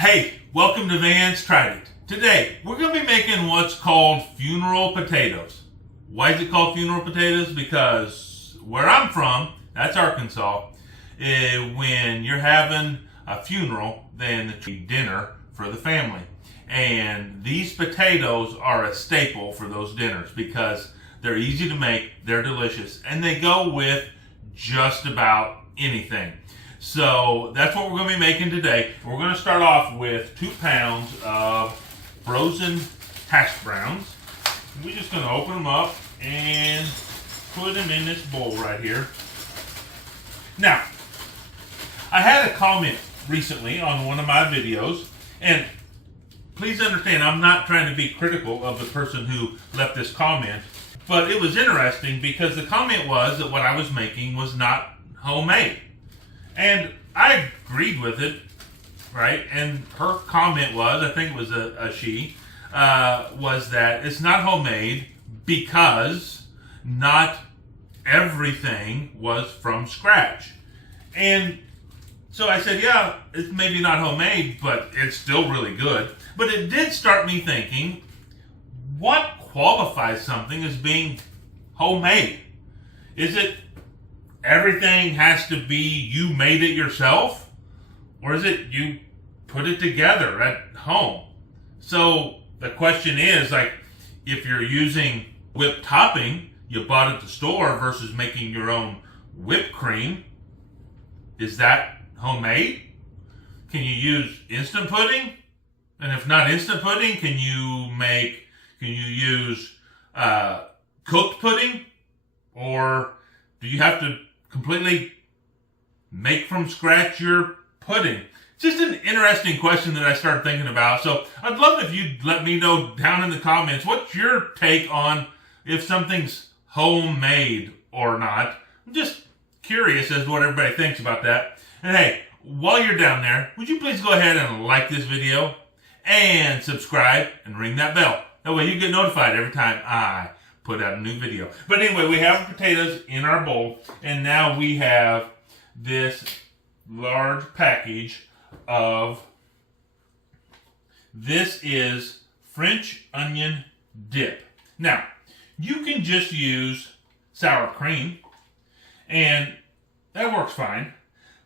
Hey, welcome to Vance Tried It. Today, we're going to be making what's called funeral potatoes. Why is it called funeral potatoes? Because where I'm from, that's Arkansas, when you're having a funeral, then it's dinner for the family. And these potatoes are a staple for those dinners because they're easy to make, they're delicious, and they go with just about anything. So that's what we're going to be making today. We're going to start off with 2 pounds of frozen hash browns. We're just going to open them up and put them in this bowl right here. Now, I had a comment recently on one of my videos, and please understand I'm not trying to be critical of the person who left this comment, but it was interesting because the comment was that what I was making was not homemade. And I agreed with it, right? And her comment was, I think it was a she, was that it's not homemade because not everything was from scratch. And so I said, yeah, it's maybe not homemade, but it's still really good. But it did start me thinking, what qualifies something as being homemade? Is it everything has to be you made it yourself? Or is it you put it together at home? So the question is, like, if you're using whipped topping you bought at the store versus making your own whipped cream, is that homemade? Can you use instant pudding? And if not instant pudding, can you use cooked pudding? Or do you have to completely make from scratch your pudding? It's just an interesting question that I started thinking about. So I'd love if you'd let me know down in the comments, what's your take on if something's homemade or not? I'm just curious as to what everybody thinks about that. And hey, while you're down there, would you please go ahead and like this video and subscribe and ring that bell. That way you get notified every time I put out a new video. But anyway, we have potatoes in our bowl, and now we have this large package of, this is French onion dip. Now, you can just use sour cream, and that works fine.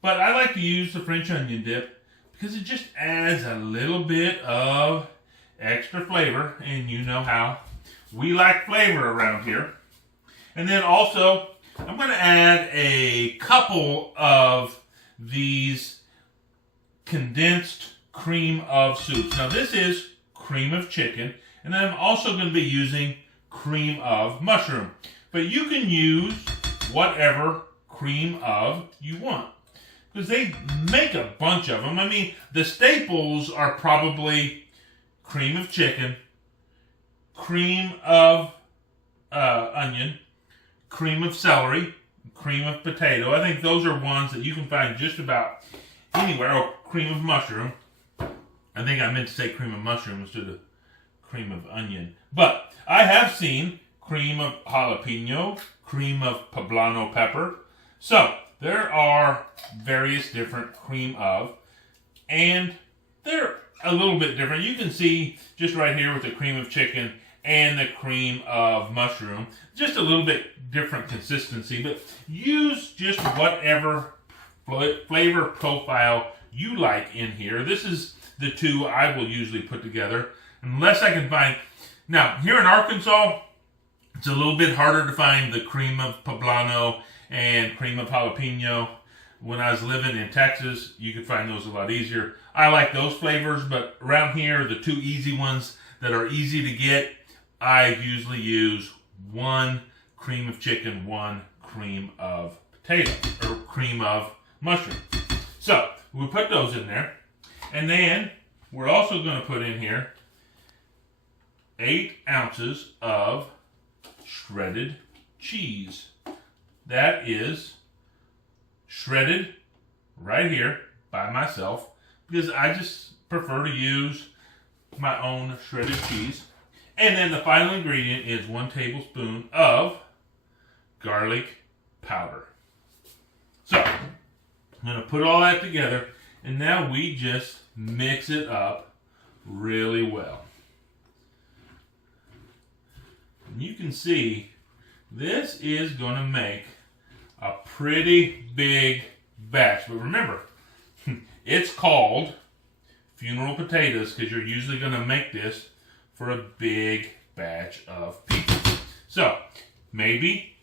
But I like to use the French onion dip because it just adds a little bit of extra flavor, and you know how we like flavor around here. And then also, I'm going to add a couple of these condensed cream of soups. Now this is cream of chicken, and I'm also going to be using cream of mushroom. But you can use whatever cream of you want, because they make a bunch of them. I mean, the staples are probably cream of chicken, cream of onion, cream of celery, cream of potato. I think those are ones that you can find just about anywhere. Or cream of mushroom. I think I meant to say cream of mushroom instead of cream of onion. But I have seen cream of jalapeno, cream of poblano pepper. So there are various different cream of, and they're a little bit different. You can see just right here with the cream of chicken and the cream of mushroom, just a little bit different consistency, but use just whatever flavor profile you like in here. This is the two I will usually put together, unless I can find. Now, here in Arkansas, it's a little bit harder to find the cream of poblano and cream of jalapeno. When I was living in Texas, you could find those a lot easier. I like those flavors, but around here, the two easy ones that are easy to get, I usually use one cream of chicken, one cream of potato, or cream of mushroom. So, we put those in there. And then, we're also going to put in here 8 ounces of shredded cheese. That is shredded right here by myself, because I just prefer to use my own shredded cheese. And then the final ingredient is 1 tablespoon of garlic powder. So, I'm going to put all that together And now we just mix it up really well. And you can see this is going to make a pretty big batch. But remember, it's called funeral potatoes because you're usually going to make this for a big batch of people. So, maybe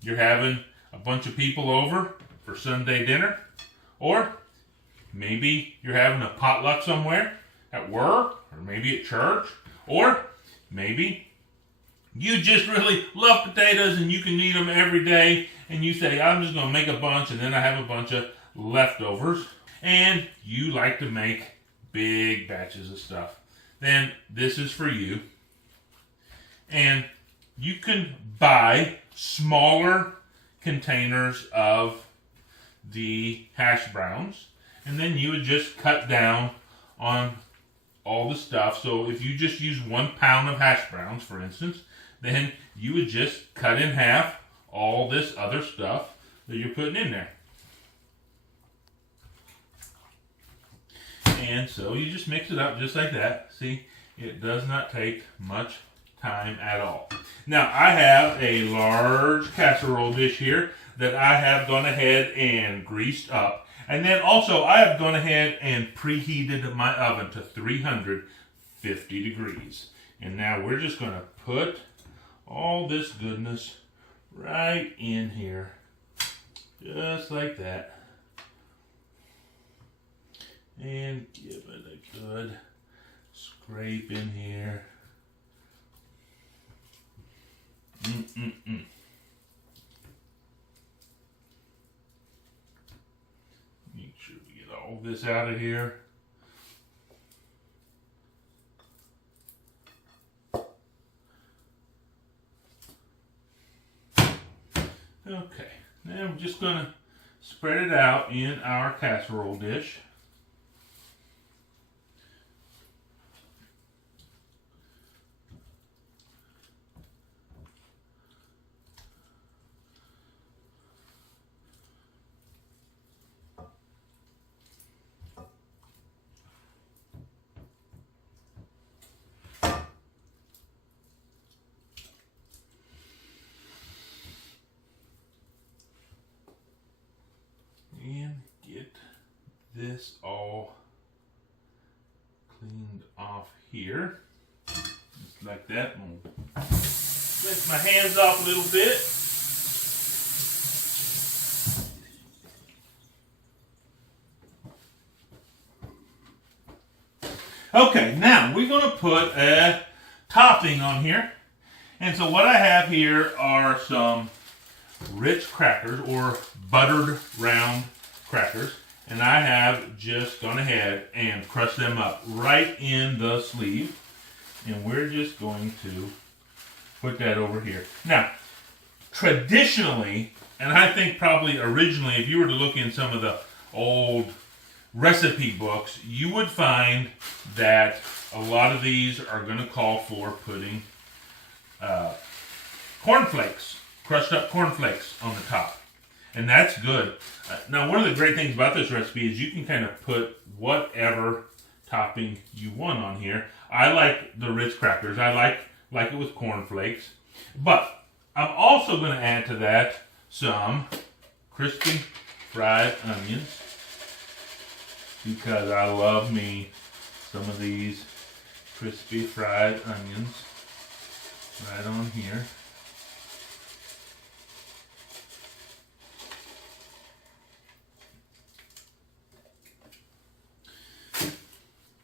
you're having a bunch of people over for Sunday dinner, or maybe you're having a potluck somewhere at work, or maybe at church, or maybe you just really love potatoes and you can eat them every day, and you say, I'm just going to make a bunch and then I have a bunch of leftovers, and you like to make big batches of stuff. Then this is for you. And you can buy smaller containers of the hash browns, and then you would just cut down on all the stuff. So if you just use 1 pound of hash browns, for instance, then you would just cut in half all this other stuff that you're putting in there. And so you just mix it up just like that. See, it does not take much time at all. Now I have a large casserole dish here that I have gone ahead and greased up. And then also I have gone ahead and preheated my oven to 350 degrees. And now we're just going to put all this goodness right in here. Just like that. And give it a good scrape in here. Make sure we get all this out of here. Okay, now I'm just going to spread it out in our casserole dish. This all cleaned off here, just like that. Lift my hands off a little bit. Okay, now we're going to put a topping on here. And so what I have here are some Ritz crackers, or buttered round crackers. And I have just gone ahead and crushed them up right in the sleeve. And we're just going to put that over here. Now, traditionally, and I think probably originally, if you were to look in some of the old recipe books, you would find that a lot of these are going to call for putting cornflakes, crushed up cornflakes on the top. And that's good. Now, one of the great things about this recipe is you can kind of put whatever topping you want on here. I like the Ritz crackers. I like it with cornflakes. But I'm also going to add to that some crispy fried onions, because I love me some of these crispy fried onions right on here.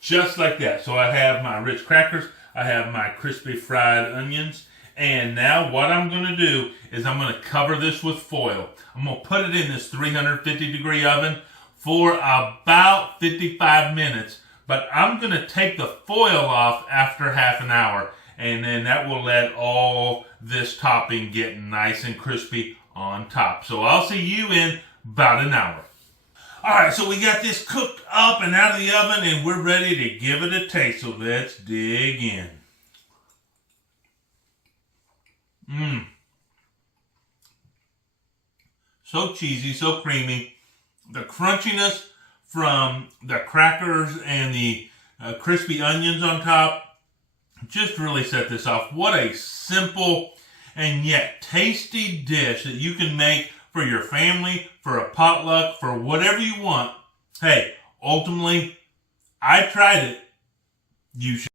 Just like that. So I have my Ritz crackers, I have my crispy fried onions, and now what I'm going to do is I'm going to cover this with foil. I'm going to put it in this 350 degree oven for about 55 minutes, but I'm going to take the foil off after half an hour, and then that will let all this topping get nice and crispy on top. So I'll see you in about an hour. Alright, so we got this cooked up and out of the oven, and we're ready to give it a taste, so let's dig in. So cheesy, so creamy. The crunchiness from the crackers and the crispy onions on top just really set this off. What a simple and yet tasty dish that you can make for your family, for a potluck, for whatever you want. Hey, ultimately, I tried it. You should.